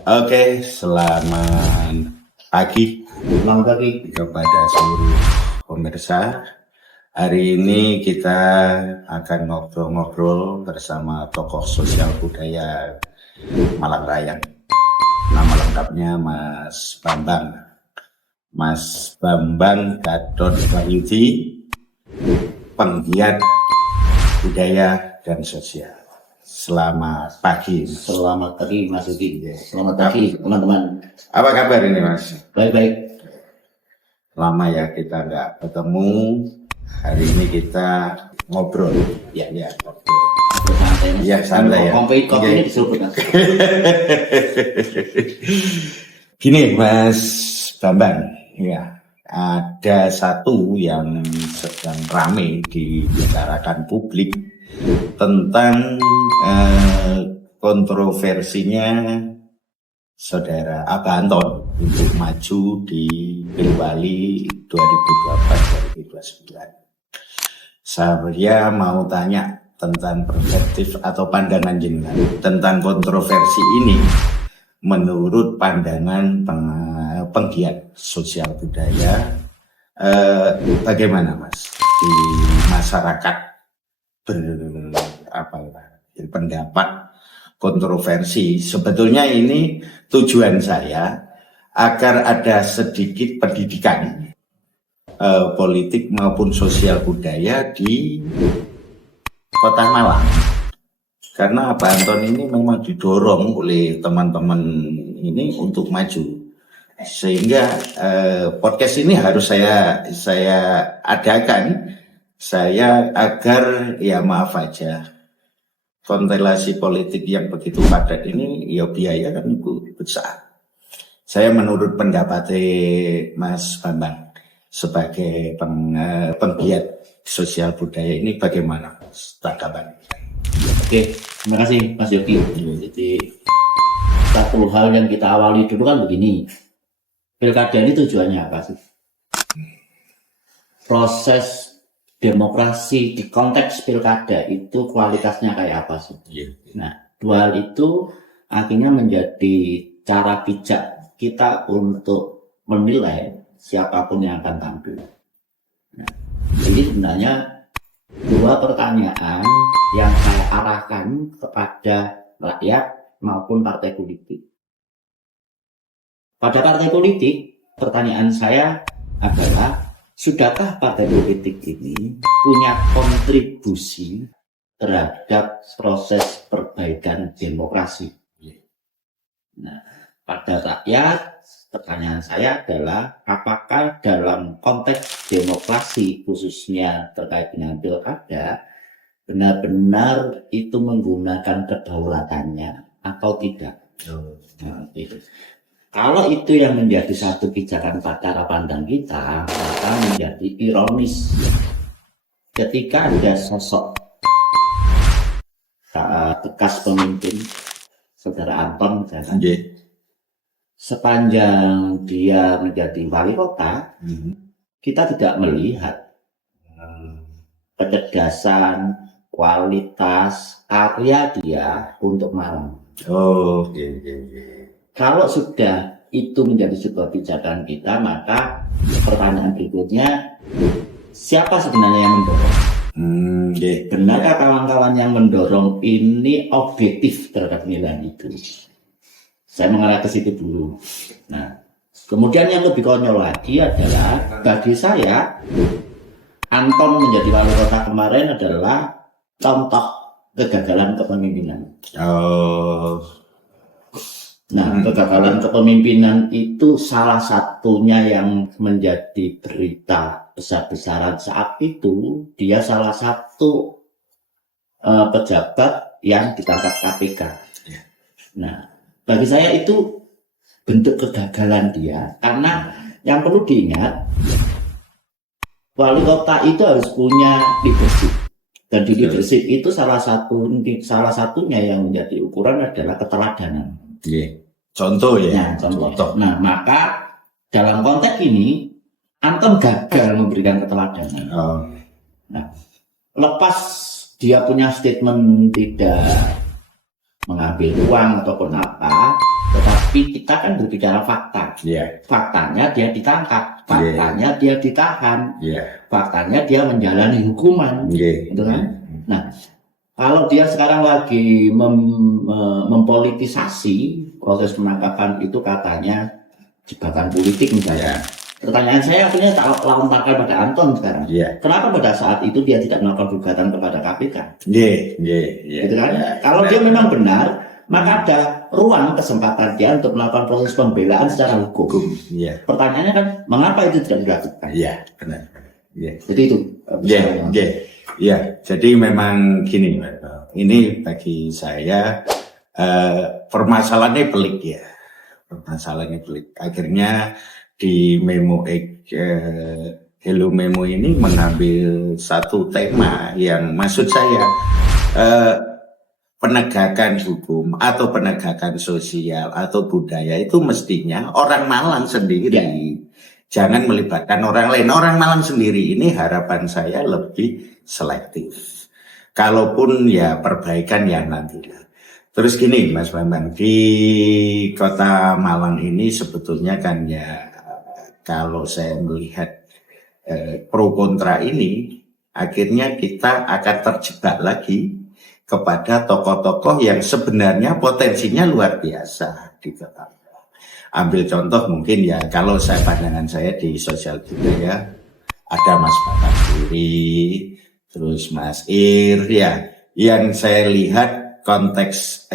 Oke, selamat pagi Selamat pagi. kepada seluruh pemirsa. Hari ini kita akan ngobrol-ngobrol bersama tokoh sosial budaya Malang Raya. Nama lengkapnya Mas Bambang. Mas Bambang Gatot Wahyudi, penggiat budaya dan sosial. Selamat pagi. Selamat pagi Mas Yudi. Selamat pagi teman-teman. Apa kabar ini Mas? Baik-baik. Lama ya kita nggak ketemu. Hari ini kita ngobrol. Ya, ngobrol. Santai. Iya, santai ya. Kopi ini disebut. Gini Mas Bambang, ya ada satu yang sedang ramai dibicarakan publik tentang kontroversinya Saudara Abah Anton untuk maju di Pilwali 2024-2029. Saya mau tanya tentang perspektif atau pandangan jenengan tentang kontroversi ini menurut pandangan penggiat sosial budaya, bagaimana Mas di masyarakat berpendapat kontroversi. Sebetulnya ini tujuan saya agar ada sedikit pendidikan politik maupun sosial budaya di Kota Malang. Karena Pak Anton ini memang didorong oleh teman-teman ini untuk maju. Sehingga podcast ini harus saya adakan agar ya maaf aja, konstelasi politik yang begitu padat ini ya biaya kan besar. Saya menurut pendapat Mas Bambang sebagai penggiat sosial budaya ini bagaimana tanggapan? Oke, terima kasih Mas Yogi. Jadi satu hal yang kita awali dulu kan begini. Pilkada ini tujuannya apa sih? Proses demokrasi di konteks pilkada itu kualitasnya kayak apa sih? Nah, dua hal itu akhirnya menjadi cara bijak kita untuk menilai siapapun yang akan tampil. Nah, jadi sebenarnya dua pertanyaan yang saya arahkan kepada rakyat maupun partai politik. Pada partai politik, pertanyaan saya adalah, sudahkah partai politik ini punya kontribusi terhadap proses perbaikan demokrasi? Nah, pada rakyat, pertanyaan saya adalah, apakah dalam konteks demokrasi khususnya terkait dengan pilkada benar-benar itu menggunakan kedaulatannya atau tidak? Nah, itu. Kalau itu yang menjadi satu pijakan cara pandang kita, maka menjadi ironis ketika ada sosok bekas pemimpin Saudara Anton misalkan, sepanjang dia menjadi wali kota, kita tidak melihat kecerdasan, kualitas, karya dia untuk Malang. Kalau sudah itu menjadi sebuah pijakan kita, maka pertanyaan berikutnya, siapa sebenarnya yang mendorong? Benarkah kawan-kawan yang mendorong ini objektif terhadap nilai itu? Saya mengarah ke situ dulu. Nah, kemudian yang lebih konyol lagi adalah, bagi saya, Anton menjadi wali kota kemarin adalah contoh kegagalan kepemimpinan. Nah, kegagalan kepemimpinan itu salah satunya yang menjadi berita besar-besaran saat itu. Dia salah satu pejabat yang ditangkap KPK. Nah, bagi saya itu bentuk kegagalan dia, karena yang perlu diingat, wali kota itu harus punya leadership, dan di leadership itu salah satunya yang menjadi ukuran adalah keteladanan. Contoh ya. Contoh. Nah, maka dalam konteks ini Anton gagal memberikan keteladanan. Nah, lepas dia punya statement tidak mengambil uang ataupun apa, tetapi Tapi kita kan berbicara fakta. Iya. Faktanya dia ditangkap, faktanya dia ditahan, Iya. faktanya dia menjalani hukuman, Iya. gitu kan? Nah, kalau dia sekarang lagi mempolitisasi proses penangkapan itu katanya jebakan politik misalnya. Pertanyaan saya akhirnya tak lontarkan pada Anton sekarang. Kenapa pada saat itu dia tidak melakukan gugatan kepada KPK? Gitu kan? Kalau dia memang benar, maka ada ruang kesempatan dia untuk melakukan proses pembelaan secara hukum. Pertanyaannya kan, mengapa itu tidak dilakukan? Iya, benar. Jadi itu. Jadi memang gini, ini bagi saya permasalahannya pelik ya. Permasalahannya pelik. Akhirnya di Memo Hello Memo ini mengambil satu tema yang maksud saya penegakan hukum atau penegakan sosial atau budaya itu mestinya orang Malang sendiri. Jangan melibatkan orang lain. Orang Malang sendiri ini harapan saya lebih selektif. Kalaupun ya perbaikan ya nantilah. Terus gini Mas Bambang, di kota Malang ini sebetulnya kan ya kalau saya melihat pro kontra ini, akhirnya kita akan terjebak lagi kepada tokoh-tokoh yang sebenarnya potensinya luar biasa di kota. Ambil contoh mungkin ya, kalau saya pandangan saya di sosial budaya, ada Mas Bataguri, terus Mas Ir, ya, yang saya lihat konteks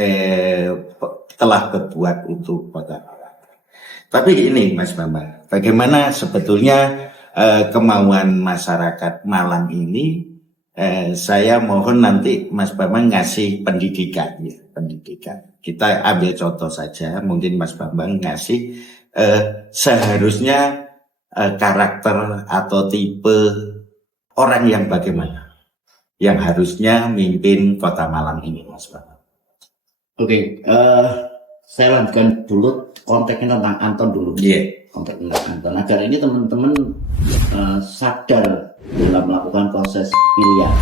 telah berbuat untuk kota Malang. Tapi ini Mas Bambang, bagaimana sebetulnya kemauan masyarakat Malang ini? Saya mohon nanti Mas Bambang ngasih pendidikan ya, pendidikan. Kita ambil contoh saja, mungkin Mas Bambang ngasih seharusnya karakter atau tipe orang yang bagaimana yang harusnya mimpin kota Malang ini, Mas Bambang. Oke, saya lanjutkan dulu konteksnya tentang Anton dulu. Konteks tentang Anton. Agar ini teman-teman sadar dalam melakukan proses pilihan.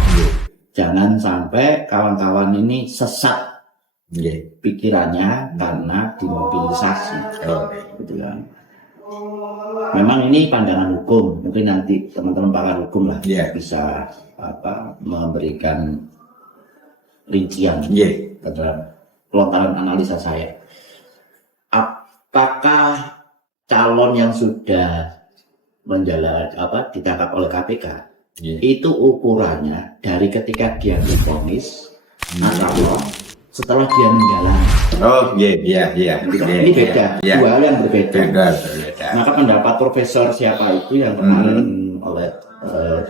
Jangan sampai kawan-kawan ini sesat pikirannya karena dimobilisasi. Gitu kan. Memang ini pandangan hukum. Mungkin nanti teman-teman pakar hukum lah bisa memberikan rincian dalam pelontaran analisa saya. Apakah calon yang sudah ditangkap oleh KPK itu ukurannya dari ketika dia divonis atau setelah dia menjalani? Ini beda, dua hal yang berbeda. Maka pendapat profesor siapa itu yang kemarin oleh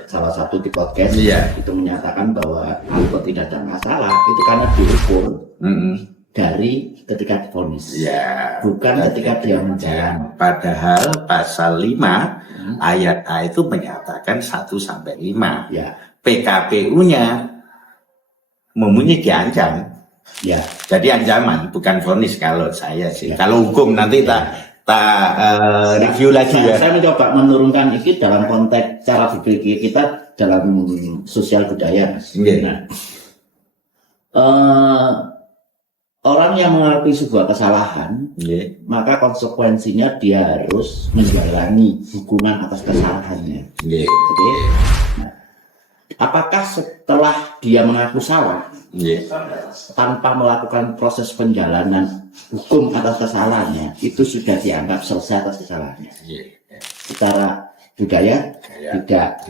salah satu di podcast itu menyatakan bahwa Anton tidak ada masalah itu karena diukur dari ketika divonis, bukan ketika dia menjalani. Padahal pasal 5 ayat A itu menyatakan 1-5. PKPU-nya mempunyai diancam. Jadi ancaman, bukan vonis kalau saya sih. Kalau hukum nanti review lagi ya. Saya mencoba menurunkan itu dalam konteks cara berpikir kita dalam sosial budaya. Orang yang mengakui sebuah kesalahan, maka konsekuensinya dia harus menjalani hukuman atas kesalahannya. Nah, apakah setelah dia mengaku salah, tanpa melakukan proses penjalanan hukum atas kesalahannya, itu sudah dianggap selesai atas kesalahannya? Secara budaya, tidak.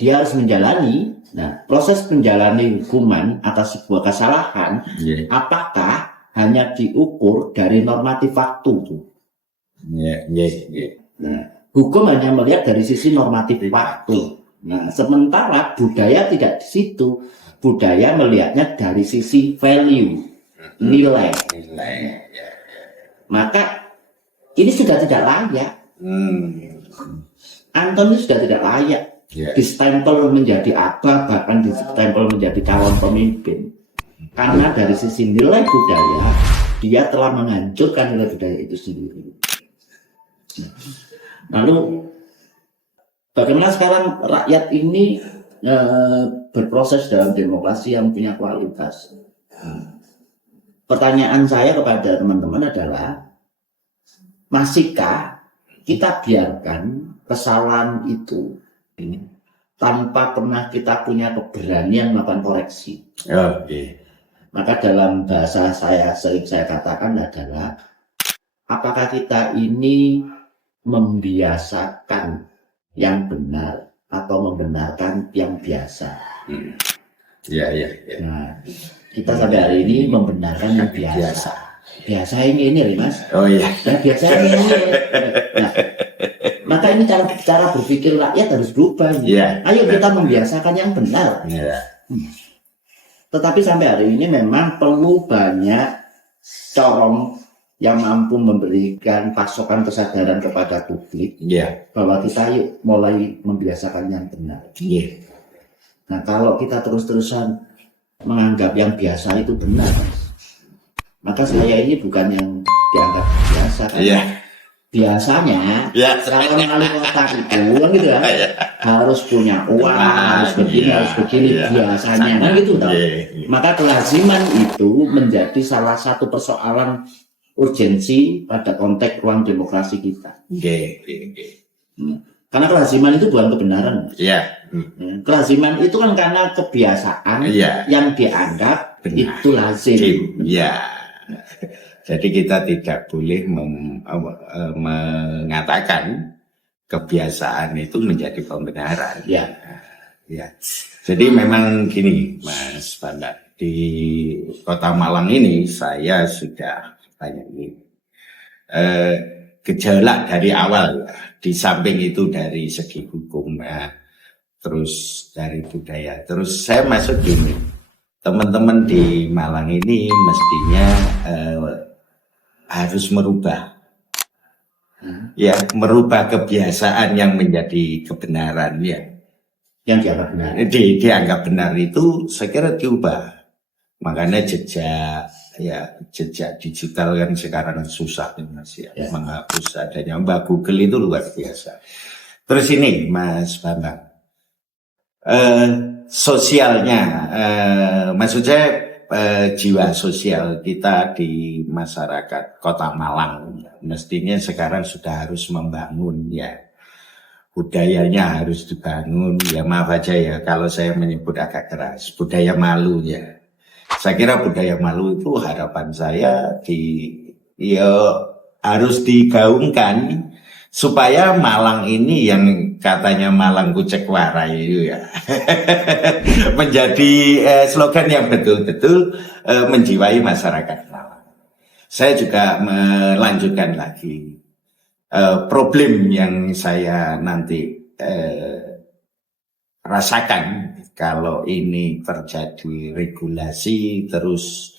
Dia harus menjalani. Nah, proses menjalani hukuman atas sebuah kesalahan, apakah hanya diukur dari normatif waktu? Nah, hukum hanya melihat dari sisi normatif waktu. Nah, sementara budaya tidak di situ. Budaya melihatnya dari sisi value, nilai. Maka ini sudah tidak layak. Anton ini sudah tidak layak. Distempel menjadi apa, bahkan distempel menjadi calon pemimpin, karena dari sisi nilai budaya dia telah menghancurkan nilai budaya itu sendiri. Lalu bagaimana sekarang rakyat ini berproses dalam demokrasi yang punya kualitas? Pertanyaan saya kepada teman-teman adalah masihkah kita biarkan kesalahan itu tanpa pernah kita punya keberanian melakukan koreksi? Maka dalam bahasa saya sering saya katakan adalah, apakah kita ini membiasakan yang benar atau membenarkan yang biasa? Nah, kita sampai hari ini membenarkan yang biasa. Biasa ini Mas. Biasa ini. Nah, maka ini cara berpikir rakyat harus berubah. Ayo kita membiasakan yang benar. Tetapi sampai hari ini memang perlu banyak corong yang mampu memberikan pasokan kesadaran kepada publik bahwa kita yuk mulai membiasakan yang benar. Nah, kalau kita terus-terusan menganggap yang biasa itu benar, maka saya ini bukan yang dianggap biasa. Biasanya kalau wali kota itu kan gitu ya, harus punya uang, harus begini, biasanya kan gitu toh. Maka kelaziman itu menjadi salah satu persoalan urgensi pada konteks ruang demokrasi kita. Karena kelaziman itu bukan kebenaran. Kelaziman itu kan karena kebiasaan yang dianggap itu lazim. Jadi kita tidak boleh mengatakan kebiasaan itu menjadi pembenaran. Jadi memang gini, Mas Banda, di Kota Malang ini saya sudah banyak gejolak dari awal. Di samping itu dari segi hukum, terus dari budaya. Terus saya masuk gini, teman-teman di Malang ini mestinya harus merubah merubah kebiasaan yang menjadi kebenaran yang dianggap benar. Dianggap benar itu saya kira diubah. Makanya jejak digital kan sekarang susah menghapus adanya. Mbak Google itu luar biasa. Terus ini Mas Bambang, sosialnya, maksud saya jiwa sosial kita di masyarakat Kota Malang mestinya sekarang sudah harus membangun budayanya harus dibangun. Maaf aja kalau saya menyebut agak keras, budaya malu saya kira budaya malu itu harapan saya harus digaungkan supaya Malang ini yang katanya Malang kucek warai itu menjadi slogan yang betul-betul menjiwai masyarakat Malang. Saya juga melanjutkan lagi problem yang saya nanti rasakan kalau ini terjadi regulasi terus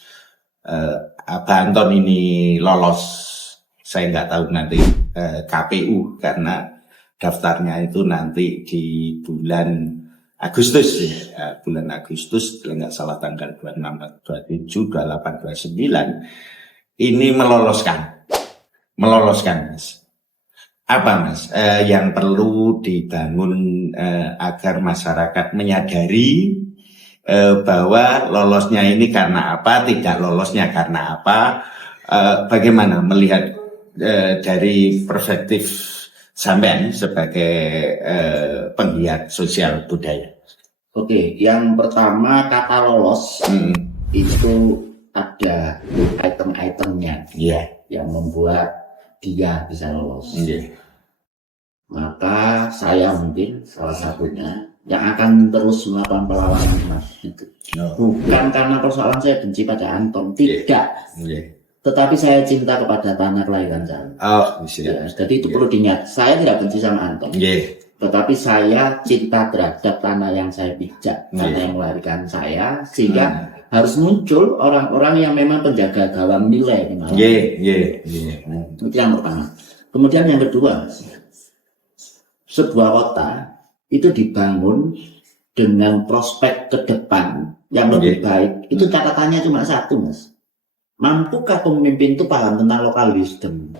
Banten ini lolos. Saya nggak tahu nanti KPU karena daftarnya itu nanti di bulan Agustus bulan Agustus kalau nggak salah tanggal 26, 27, 28, 29 ini meloloskan Mas. Apa Mas yang perlu dibangun agar masyarakat menyadari bahwa lolosnya ini karena apa, tidak lolosnya karena apa, bagaimana melihat dari perspektif sampean sebagai penggiat sosial budaya? Oke, yang pertama kata lolos itu ada item-itemnya yang membuat dia bisa lolos. Maka saya mungkin salah satunya yang akan terus melakukan perlawanan Mas itu. Bukan karena persoalan saya benci pada Anton, tidak. Tetapi saya cinta kepada tanah kelahiran saya. Jadi itu perlu diingat. Saya tidak benci sama Anton. Tetapi saya cinta terhadap tanah yang saya pijak, tanah yang melahirkan saya, sehingga harus muncul orang-orang yang memang penjaga gawang nilai. Itu yang pertama. Kemudian yang kedua, sebuah kota itu dibangun dengan prospek ke depan yang lebih baik. Itu catatannya cuma satu, Mas. Mampukah pemimpin itu paham tentang local wisdom?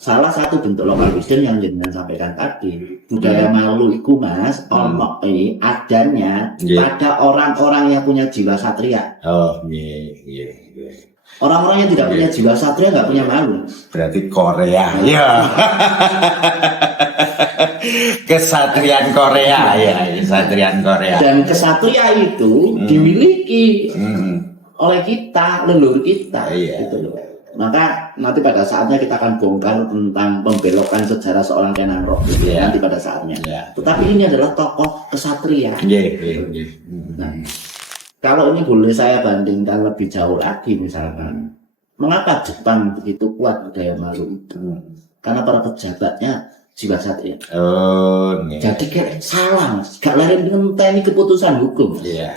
Salah satu bentuk local wisdom yang jenengan sampaikan tadi, budaya malu itu Mas, adanya pada orang-orang yang punya jiwa satria. Orang-orang yang tidak punya jiwa satria nggak punya malu. Berarti Korea, ya. Kesatrian Korea, ya, kesatrian Korea. Dan kesatria itu dimiliki oleh kita, leluhur kita, Iya. gitu loh. Maka nanti pada saatnya kita akan bongkar tentang pembelokan sejarah seorang Kenan Rock, Iya. nanti pada saatnya. Iya. Tetapi ini adalah tokoh kesatria. Iya. Nah, kalau ini boleh saya bandingkan lebih jauh lagi, misalkan, mengapa Jepang begitu kuat budaya malu itu? Karena para pejabatnya jiwa satria. Oh, Jadi kayak salah, gak lain dengan teknik keputusan hukum. iya.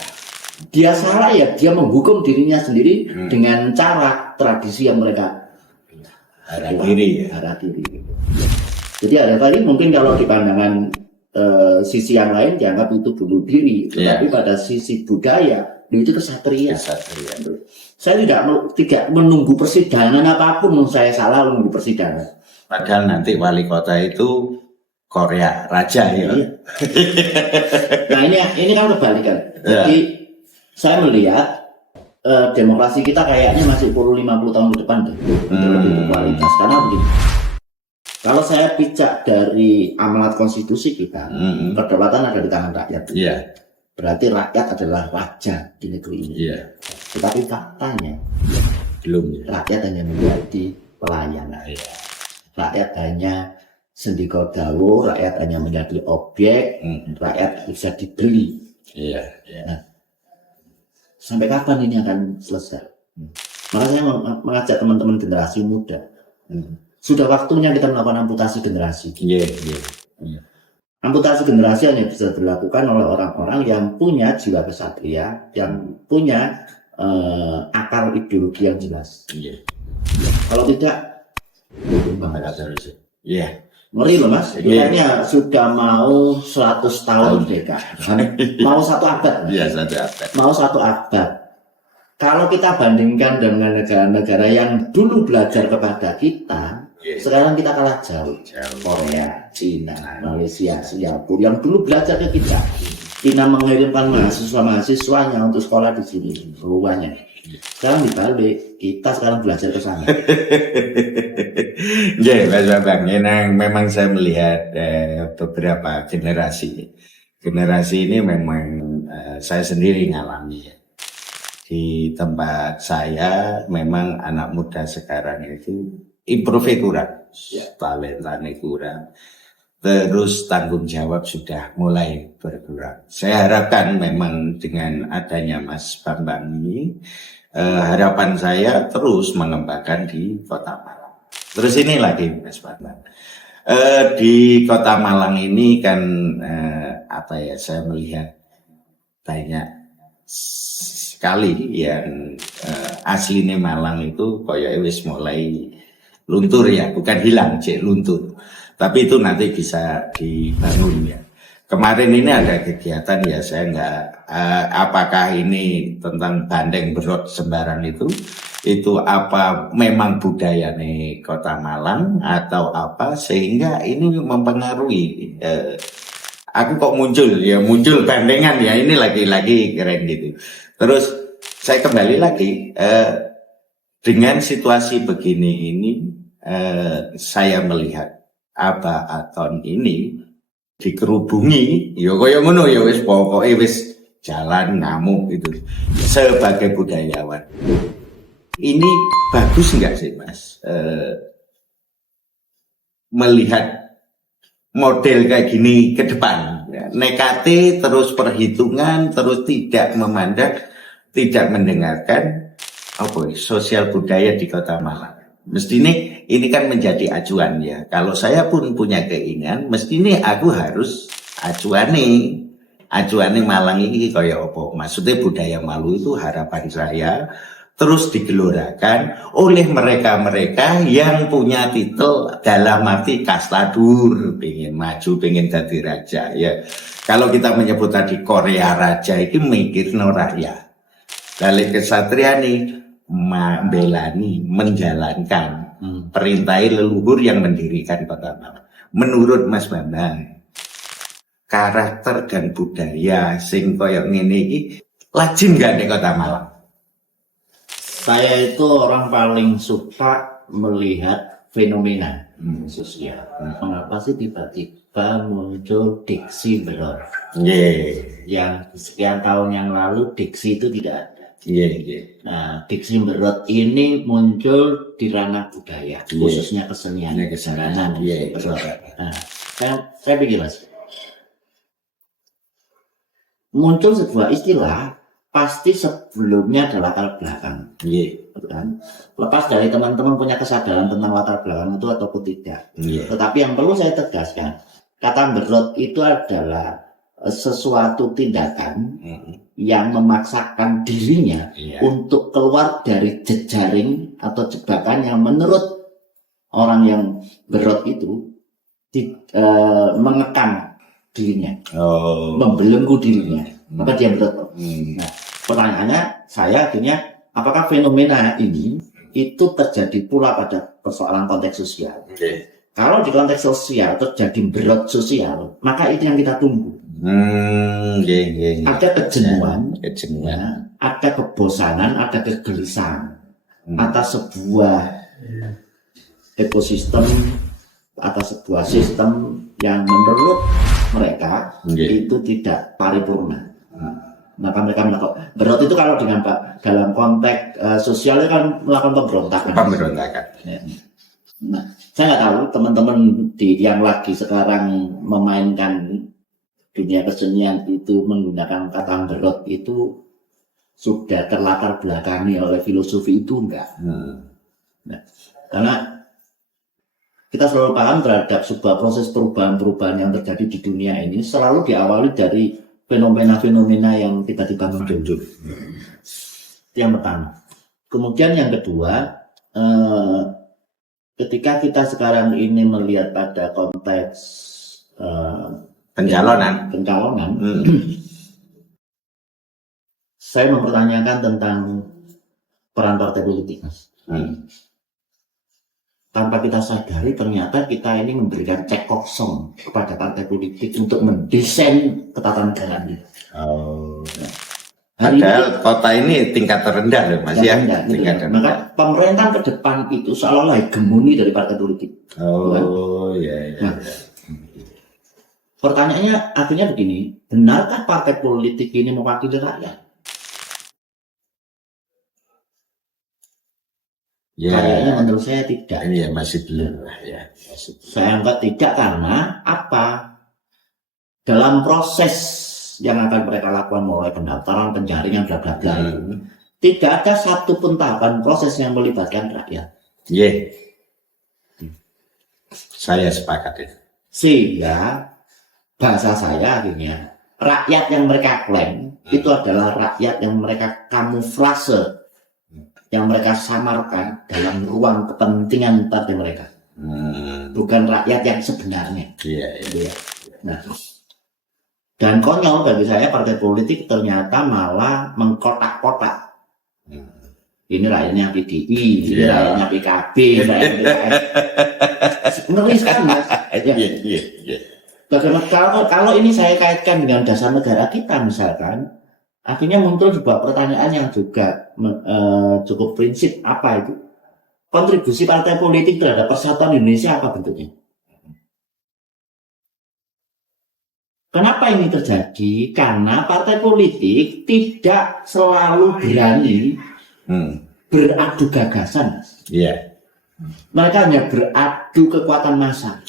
Dia salah ya, dia menghukum dirinya sendiri dengan cara tradisi yang mereka Harakiri, ya. harakiri. Jadi harakiri mungkin kalau di pandangan sisi yang lain dianggap itu bunuh diri, tetapi pada sisi budaya itu kesatria. Kesatria. Saya tidak menunggu persidangan apapun, saya salah menunggu persidangan. Padahal nanti wali kota itu Korea, raja ya. Iya. Nah ini kan kebalikan. Ya. Jadi saya melihat demokrasi kita kayaknya masih perlu 50 tahun ke depan deh, untuk lebih berkualitas. Karena begini, kalau saya pijak dari amanat konstitusi kita, kedaulatan ada di tangan rakyat. Iya. Berarti rakyat adalah raja di negeri ini. Iya. Tetapi faktanya Belum. rakyat hanya menjadi pelayan. Iya. Rakyat hanya sendiko dawo, rakyat hanya menjadi objek, rakyat bisa dibeli. Iya. Nah, sampai kapan ini akan selesai? Maka saya mengajak teman-teman generasi muda. Sudah waktunya kita melakukan amputasi generasi. Iya. Amputasi generasi hanya bisa dilakukan oleh orang-orang yang punya jiwa kesatria, yang punya akar ideologi yang jelas. Iya. Kalau tidak, Iya. ngeri loh mas. Kita ini sudah mau 100 tahun merdeka, mau 1 abad. Iya, satu abad. Mau 1 abad. Kalau kita bandingkan dengan negara-negara yang dulu belajar kepada kita, sekarang kita kalah jauh. Korea, Cina, Malaysia, Singapura yang dulu belajar ke kita. Cina mengirimkan mahasiswa-mahasiswanya untuk sekolah di sini, rupanya. Sekarang dibalik, kita sekarang belajar ke sana. Ya, Mas Bambang, memang saya melihat beberapa generasi. Generasi ini memang saya sendiri ngalami. Di tempat saya, memang anak muda sekarang itu improve kurang, talentanya kurang. Terus tanggung jawab sudah mulai berkurang. Saya harapkan memang dengan adanya Mas Bambang ini, harapan saya terus mengembangkan di Kota Malang. Terus ini lagi Mas Bambang, di Kota Malang ini kan saya melihat banyak sekali yang aslinya Malang itu kayak wis mulai luntur ya, bukan hilang, luntur. Tapi itu nanti bisa dibangun ya. Kemarin ini ada kegiatan ya, saya nggak, apakah ini tentang bandeng berot sembarang itu apa memang budaya nih Kota Malang atau apa, sehingga ini mempengaruhi. Aku kok muncul bandengan ya, ini lagi keren gitu. Terus saya kembali lagi, dengan situasi begini ini, saya melihat Aton ini dikerubungi, ya kaya ngono ya wis pokoke wis jalan ngamuk itu. Sebagai budayawan, ini bagus nggak sih Mas? Melihat model kayak gini ke depan, nekate terus perhitungan, terus tidak memandang, tidak mendengarkan sosial budaya di Kota Malang. Mestinya ini kan menjadi acuan ya. Kalau saya pun punya keinginan, mestinya aku harus acuane Malang ini kayak apa? Maksudnya budaya malu itu harapan saya terus digelorakan oleh mereka-mereka yang punya titel dalam arti kastadur, pengen maju, pengen jadi raja ya. Kalau kita menyebut tadi Korea raja itu mikir no rakyat. Dari kesatria nih membelani, menjalankan perintah leluhur yang mendirikan Kota Malang. Menurut Mas Bambang, karakter dan budaya sing koyo ngene iki lajim gak di Kota Malang? Saya itu orang paling suka melihat fenomena sosial. Mengapa sih tiba-tiba muncul diksi berot? Yang sekian tahun yang lalu diksi itu tidak ada. Nah, diksi berot ini muncul di ranah budaya, khususnya kesenian, kesenian. Nah, saya pikir Mas, muncul sebuah istilah pasti sebelumnya ada latar belakang. Kan? Lepas dari teman-teman punya kesadaran tentang latar belakang itu ataupun tidak. Tetapi yang perlu saya tegaskan, kata berot itu adalah sesuatu tindakan yang memaksakan dirinya untuk keluar dari jejaring atau jebakan yang menurut orang yang berot itu mengekang dirinya, membelenggu dirinya, maka dia berot. Nah, pertanyaannya saya akhirnya, apakah fenomena ini itu terjadi pula pada persoalan konteks sosial? Kalau di konteks sosial terjadi berot sosial, maka itu yang kita tunggu. Ada kejenuhan, ada kebosanan, ada kegelisahan atas sebuah ekosistem, atas sebuah sistem yang menurut mereka itu tidak paripurna. Maka mereka melakukan berot itu kalau dengan dalam konteks sosial itu kan melakukan pemberontakan. Nah, saya nggak tahu teman-teman yang lagi sekarang memainkan dunia kesenian itu menggunakan kata berot itu sudah terlatar belakangi oleh filosofi itu enggak? Nah, karena kita selalu paham terhadap sebuah proses perubahan-perubahan yang terjadi di dunia ini selalu diawali dari fenomena-fenomena yang tiba-tiba muncul. Yang pertama. Kemudian yang kedua, ketika kita sekarang ini melihat pada konteks pencalonan, saya mempertanyakan tentang peran partai politik, Mas. Tanpa kita sadari ternyata kita ini memberikan cek kosong kepada partai politik untuk mendesain ketatanegaraan ini. Padahal kota ini tingkat terendah loh Mas ya. Tingkat rendah. Maka pemerintahan ke depan itu seolah-olah hegemoni dari partai politik. Nah, pertanyaannya akhirnya begini, benarkah partai politik ini mewakili rakyat? Kayaknya menurut saya tidak. Masih belum. Saya anggap tidak karena apa? Dalam proses yang akan mereka lakukan mulai pendaftaran, penjaringan, bla bla bla itu, tidak ada satu pun tahapan proses yang melibatkan rakyat. Saya sepakat itu. Sehingga bahasa saya akhirnya rakyat yang mereka klaim itu adalah rakyat yang mereka kamuflase, yang mereka samarkan dalam ruang kepentingan partai mereka, bukan rakyat yang sebenarnya. Nah, dan konyol bagi saya partai politik ternyata malah mengkotak-kotak. Ini rakyatnya PDI, ini rakyatnya PKB, ngeri sekali Mas. Bagaimana kalau ini saya kaitkan dengan dasar negara kita misalkan, akhirnya muncul sebuah pertanyaan yang juga cukup prinsip, apa itu? Kontribusi partai politik terhadap persatuan Indonesia apa bentuknya? Kenapa ini terjadi? Karena partai politik tidak selalu berani beradu gagasan. Mereka hanya beradu kekuatan massa.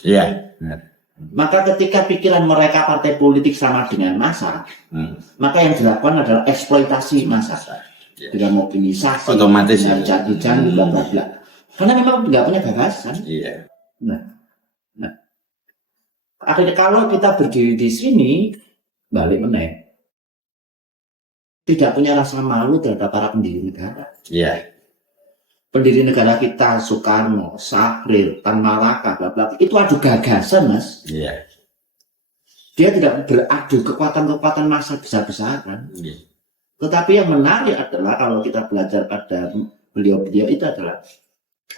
Maka ketika pikiran mereka partai politik sama dengan massa, maka yang dilakukan adalah eksploitasi massa dengan mobilisasi, otomatis dengan janji-janji, bla bla bla. Karena memang tidak punya gagasan. Nah, akhirnya kalau kita berdiri di sini, balik meneh, tidak punya rasa malu terhadap para pendiri negara. Pendiri negara kita Soekarno, Sahril, Tan Malaka, bla bla, itu adu gagasan Mas. Dia tidak beradu kekuatan-kekuatan massa besar-besaran. Tetapi yang menarik adalah kalau kita belajar pada beliau-beliau itu adalah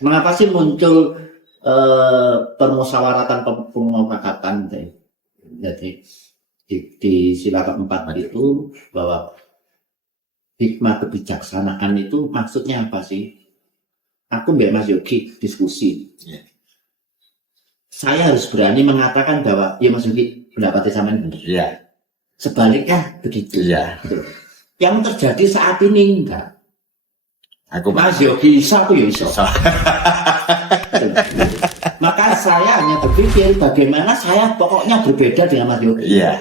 mengapa sih muncul permusyawaratan pemufakatan. Jadi di sila keempat itu bahwa hikmah kebijaksanaan itu maksudnya apa sih? Aku mbak Mas Yogi diskusi. Ya. Saya harus berani mengatakan bahwa ya Mas Yogi pendapatnya sama benar. Ya. Sebaliknya begitu. Ya. Yang terjadi saat ini enggak. Aku Mas Yogi iso, aku ya iso. Maka saya hanya berpikir bagaimana saya pokoknya berbeda dengan Mas Yogi. Iya.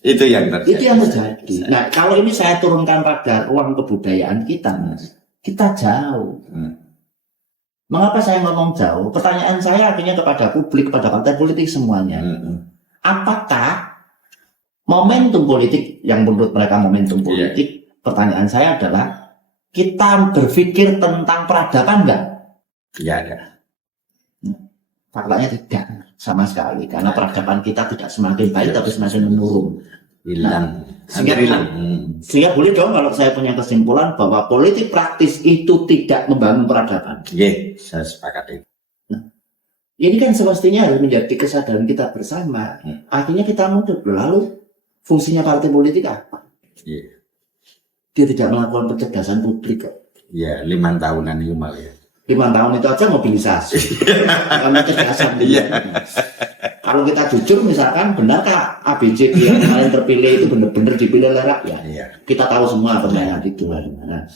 Itu yang terjadi. Itu yang terjadi. Nah, kalau ini saya turunkan pada ruang kebudayaan kita, Mas, kita jauh. Mengapa saya ngomong jauh? Pertanyaan saya akhirnya kepada publik, kepada partai politik semuanya. Apakah momentum politik yang menurut mereka momentum politik? Pertanyaan saya adalah, kita berpikir tentang peradaban enggak? Iya ada. Faktanya tidak sama sekali, karena peradaban kita tidak semakin baik tapi semakin menurun. Hilang. Sehingga boleh dong kalau saya punya kesimpulan bahwa politik praktis itu tidak membangun peradaban. Iya, saya sepakat itu. Nah, ini kan semestinya harus menjadi kesadaran kita bersama. Akhirnya kita mundur. Lalu fungsinya partai politik apa? Iya. Dia tidak melakukan pencerdasan publik kok. Iya, 5 tahunan itu malah ya. 5 tahun itu aja mobilisasi. Pencerdasan. Iya. Kalau kita jujur misalkan, benarkah ABCD yang kemarin terpilih itu benar-benar dipilih oleh rakyat? Iya. Kita tahu semua permainan itu. Nah,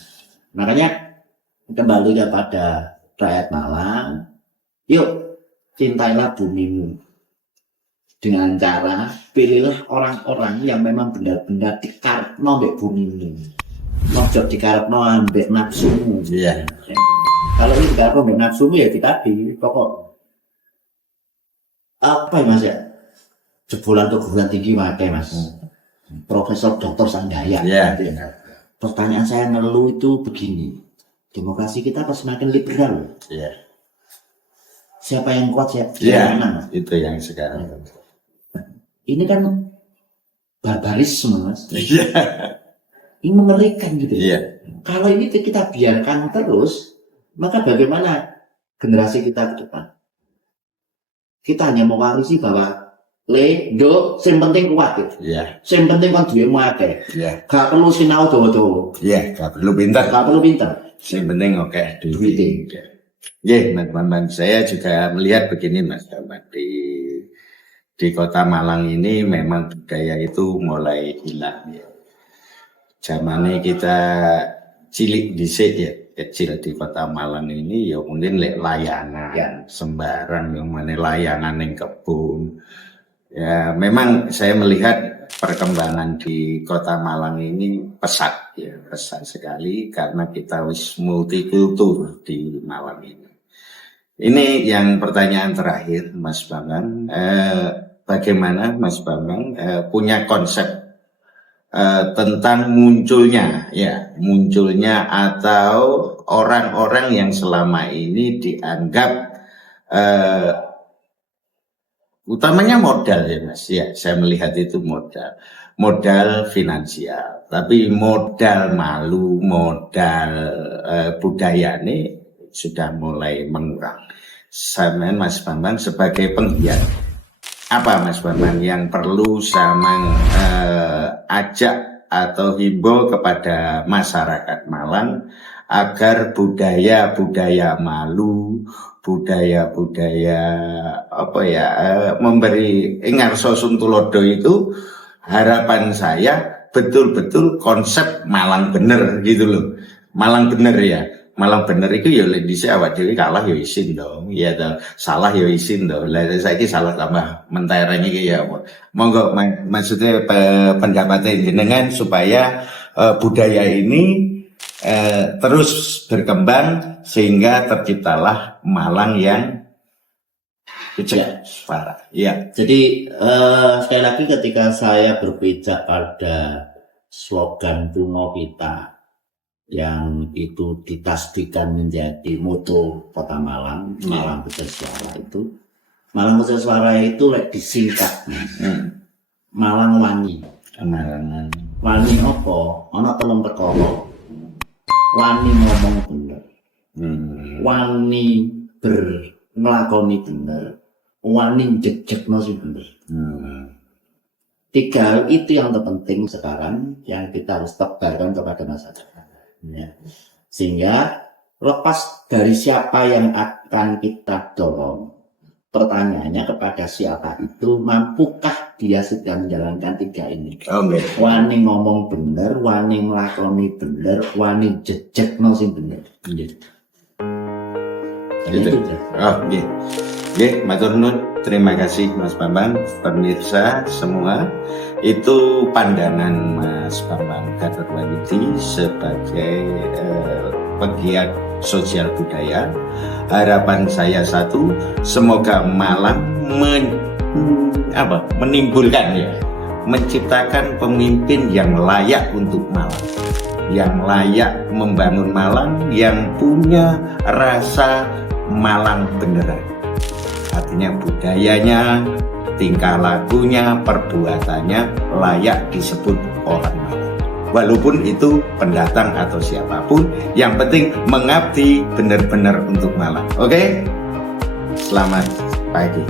makanya kembali kepada rakyat Malang, yuk cintailah bumimu dengan cara pilihlah orang-orang yang memang benar-benar dikarepno ambek bumimu. Ojo dikarepno ambek nafsumu. Iya. Kalau ini dikarepno ambek nafsumu ya tadi pokok apa ya Mas ya? Jebolan perguruan tinggi wae Mas. Profesor Dr. Sanjaya. Iya. Pertanyaan saya ngeluh itu begini. Demokrasi kita apa semakin liberal? Iya. Siapa yang kuat siapa Iya. yang menang? Itu yang sekarang. Ini kan barbarisme Mas. Iya. Ini mengerikan gitu. Iya. Kalau ini kita biarkan terus, maka bagaimana generasi kita ke depan? Kita hanya mewarisi bahwa sing penting kuat ya. Iya. Sing penting kan duwemu akeh. Iya. Gak perlu sinau dawa-dawa. Iya, gak perlu pintar. Gak perlu pintar. Yang penting oke duit. Duit. Iya, Mas Bambang. Saya juga melihat begini Mas Bambang, di Kota Malang ini memang budaya itu mulai hilang ya. Zamannya kita cilik dhisik ya, kecil di Kota Malang ini ya mungkin layanan Ya. sembarang yang mana layanan yang kebun. Ya, memang saya melihat perkembangan di Kota Malang ini pesat ya, pesat sekali karena kita wis multikultur di Malang ini. Ini yang pertanyaan terakhir Mas Bambang, bagaimana Mas Bambang punya konsep tentang munculnya atau orang-orang yang selama ini dianggap utamanya modal ya Mas ya, saya melihat itu modal finansial, tapi modal malu, modal budaya ini sudah mulai mengurang. Sama Mas Bambang sebagai penggiat, apa Mas Bambang yang perlu sama ajak atau himbau kepada masyarakat Malang agar budaya-budaya malu, budaya-budaya apa ya, memberi ngarso suntulodo itu, harapan saya betul-betul konsep Malang bener gitu loh. Malang bener ya. Malang bener itu ya dhisik awak dhewe kalah ya isin dong. Iya toh. Salah ya isin dong. Lah saiki salah tambah mentereng iki ya. Monggo maksudnya pendapatnya jenengan supaya budaya ini terus berkembang sehingga terciptalah Malang yang parah. Iya. Jadi sekali lagi ketika saya berpijak pada slogan kuno kita yang itu ditasbihkan menjadi moto Kota Malang, Malang Bersuara itu. Malang Bersuara itu disingkat Malang Wani. Wani apa? Ana 3 perkara. Wani ngomong bener. Wani nglakoni bener. Wani jejekno sing bener. 3 hal itu yang terpenting sekarang yang kita harus tebarkan kepada masyarakat. Ya. Sehingga lepas dari siapa yang akan kita dorong, pertanyaannya kepada siapa itu, mampukah dia sudah menjalankan 3 ini? Oke. Wani ngomong bener, wani nglakoni bener, wani jejekno sing bener. Gitu. Itu. Oh, nggih. Nggih, matur nuwun. Terima kasih Mas Bambang, pemirsa semua. Itu pandangan Mas Bambang Gatot-Wahyudi sebagai pegiat sosial budaya. Harapan saya satu, semoga Malang menimbulkan menciptakan pemimpin yang layak untuk Malang, yang layak membangun Malang, yang punya rasa Malang beneran. Artinya budayanya, tingkah lakunya, perbuatannya layak disebut orang Malang. Walaupun itu pendatang atau siapapun, yang penting mengabdi benar-benar untuk Malang. Oke? Selamat pagi.